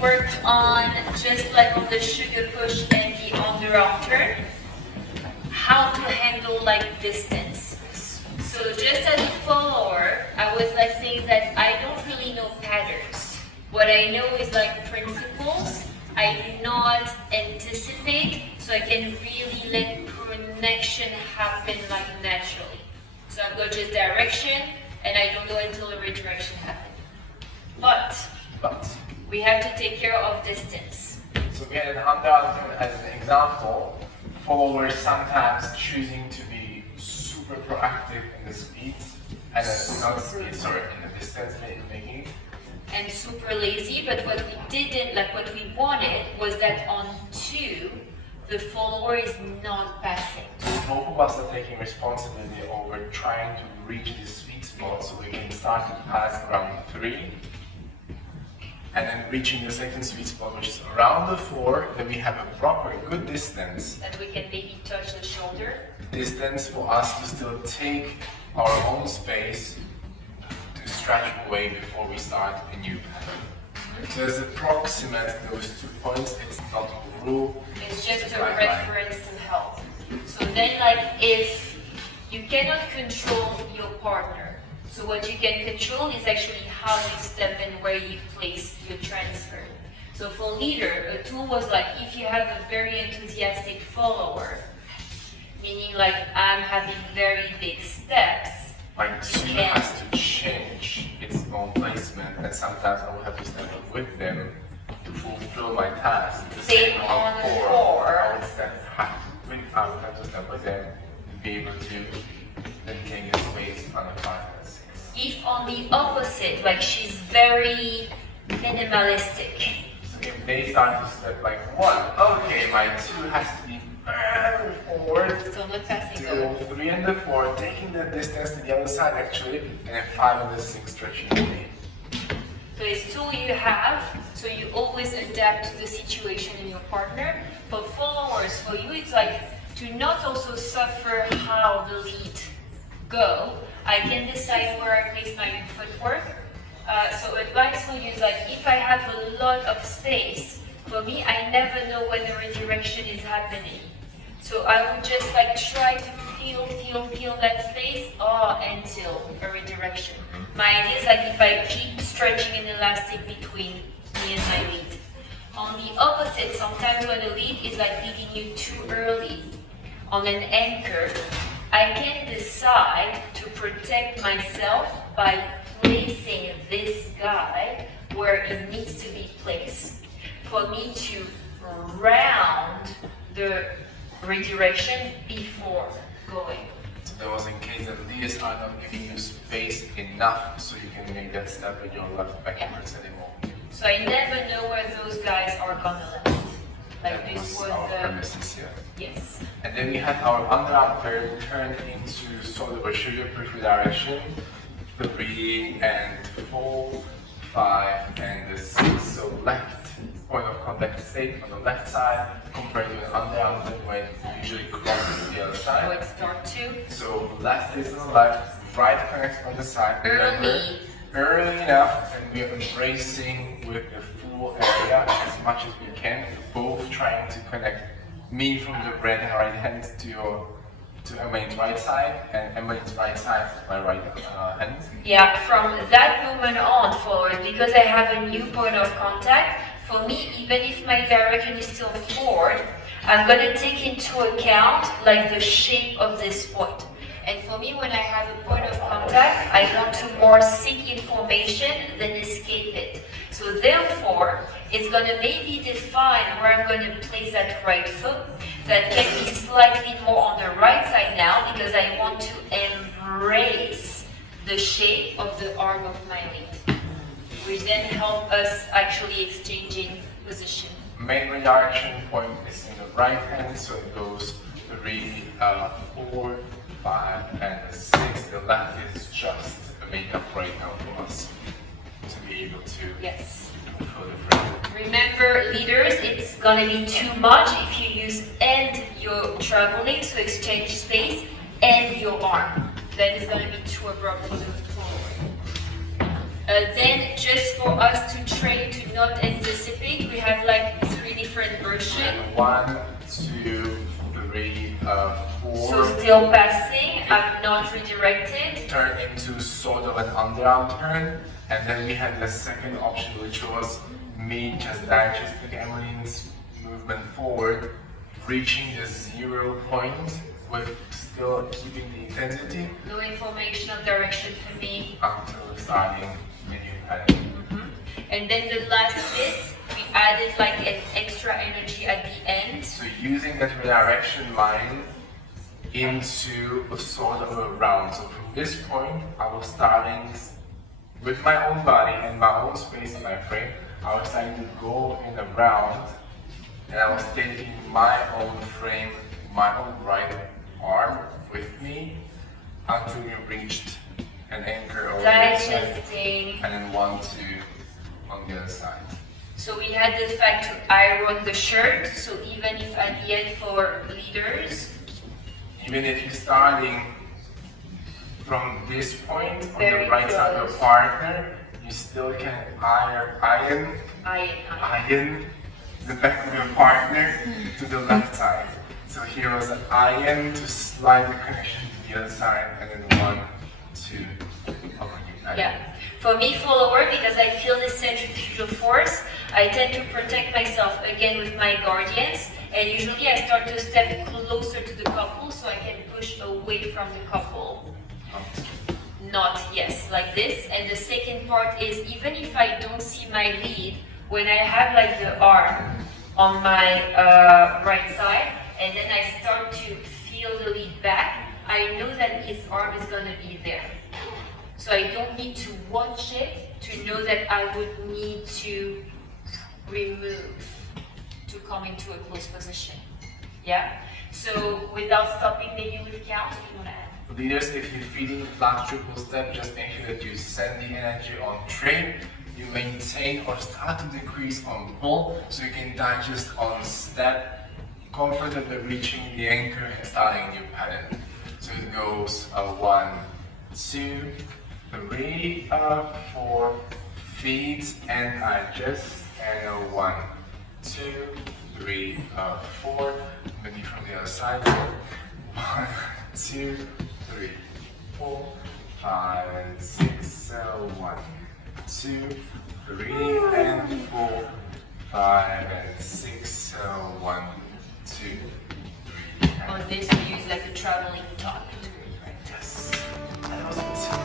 worked on, just like on the sugar push and the underarm turn, how to handle like distance. So just as a follower, I was like saying that I don't really know patterns. What I know is like principles. I do not anticipate, so I can really let connection happen like naturally. So I've got just direction, and I don't know until the redirection happens. But we have to take care of distance. So we had an underarm turn as an example. Followers sometimes choosing to be super proactive in the speed, and not speed, sorry, in the distance making. And super lazy, but what we didn't, like what we wanted was that on 2, the follower is not passing. Both of us are taking responsibility over trying to reach this sweet spot so we can start to pass around 3 and then reaching the second sweet spot, which is around the 4, then we have a proper good distance. That we can maybe touch the shoulder. Distance for us to still take our own space to stretch away before we start a new pattern. So it's approximate those 2 points, it's not a rule. It's just a reference to help. So then like if you cannot control your partner, so what you can control is actually how you step and where you place your transfer. So for leader, a tool was like if you have a very enthusiastic follower, meaning like I'm having very big steps, My 2 has to change its own placement, and sometimes I will have to stand up with them to fulfill my task. Same on the 4. I would have to stand with them to be able to then take a space on the 5 and 6. If on the opposite, like she's very minimalistic. So if they start to step like 1, okay, my 2 has to be very forward. So not passing To over. 3 and the 4, taking the distance to the other side actually, and then 5 and the 6 stretching away. So it's tool you have, so you always adapt to the situation in your partner. For followers, for you, it's like to not also suffer how the lead go. I can decide where I place my footwork. So advice for you is like if I have a lot of space, for me, I never know when the redirection is happening. So I would just like try to feel that space until a redirection. My idea is like if I keep stretching an elastic between me and my lead. On the opposite, sometimes when a lead is like leading you too early on an anchor, I can decide to protect myself by placing this guy where it needs to be placed. For me to round the redirection before going. So there was in case that leaders are not giving you space enough so you can make that step with your left backwards anymore. So I never know where those guys are gonna land. Like That this was was our the premises, yeah. yes. And then we had our underarm turn into sort of a sugar push redirection. 3 and 4, 5 and the 6. So left point of contact state on the left side compared to an underarm turn where it usually crosses to the other So side. it start to So left is on the left, right connects on the side. Remember, early enough, and we are embracing with the full area as much as we can, both trying to connect me from the red right hand to Emeline's right side, and Emeline's right side to my right hand. yeah, from that moment on forward, because I have a new point of contact, for me, even if my direction is still forward, I'm gonna take into account like the shape of this point. And for me, when I have a point of contact, I want to more seek information than escape it. So therefore, it's gonna maybe define where I'm gonna place that right foot. That can be slightly more on the right side now because I want to embrace the shape of the arm of my lead, which then help us actually exchanging position. Main redirection point is in the right hand, so it goes 3, 4, 5, and 6. The left is just a makeup right now for us to be able to Yes. fulfill the frame. Remember, leaders, it's gonna be too much if you use and your traveling, so exchange space, and your arm. Then it's gonna be too abrupt for the forward. Then just for us to train to not anticipate, have like 3 different versions. And 1, 2, 3, 4. So still passing, I'm not redirected. Turn into sort of an underarm turn. And then we had the second option, which was me just digesting Emeline's movement forward, reaching the 0 point with still keeping the intensity. No information of direction for me. Until starting the new pattern. And then the last bit, we added like an extra energy at the end. So using that redirection line into a sort of a round. So from this point, I was starting with my own body and my own space in my frame. I was starting to go in a round, and I was taking my own frame, my own right arm with me until we reached an anchor over the other side, Digesting. and then 1, 2 on the other side. So we had the fact to iron the shirt. So even if at the end for leaders, Even if you're starting from this point on Very the right side of close. the partner, you still can iron the back of your partner to the left side. So here was an iron to slide the connection to the other side, and then 1, 2 over you. yeah. For me, follower, because I feel this centrifugal force, I tend to protect myself again with my guardians, and usually I start to step closer to the couple so I can push away from the couple. Not, yes, like this. And the second part is, even if I don't see my lead, when I have like the arm on my right side, and then I start to feel the lead back, I know that his arm is gonna be there. So I don't need to watch it to know that I would need to remove to come into a close position. Yeah? So without stopping, maybe with count, if you want to add. Leaders, if you're feeding last triple step, just make sure that you send the energy on trade, you maintain or start to decrease on pull, so you can digest on step, comfortably reaching the anchor and starting a new pattern. So it goes 1, 2, 3, 4, feet and adjust, and 1, 2, 3, 4, maybe from the other side. 1, 2, 3, 4, 5 and 6, 1, 2, 3 and 4, 5 and 6, 1, 2, 3. On this, we use like a traveling top. Yes. That was it.